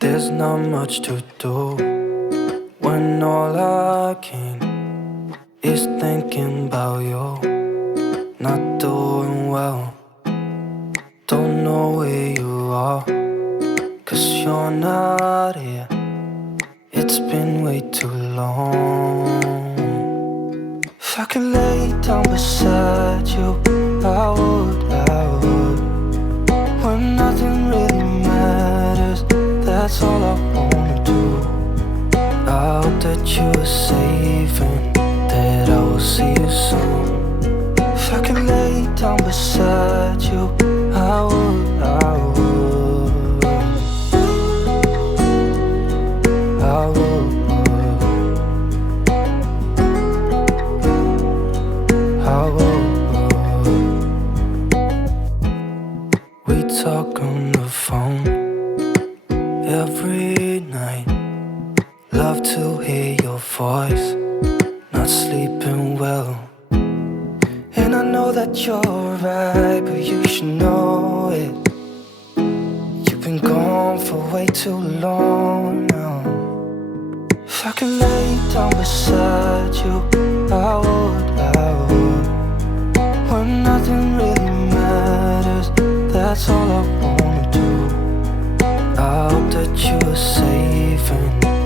There's not much to do when all I can is thinking about you. Not doing well, don't know where you are, 'cause you're not here. It's been way too long. If I could lay down beside you, I would, when nothing really matters. That's all I wanna do. I hope that you are safe and that I will see you soon. If I could lay down beside you, I would, I would, I would, I would. We talk on the phone every night. Love to hear your voice, not sleeping well. And I know that you're right, but you should know it. You've been gone for way too long now. If I could lay down beside you, I would, when nothing really matters. That's all I wanna do. I hope that you are safe and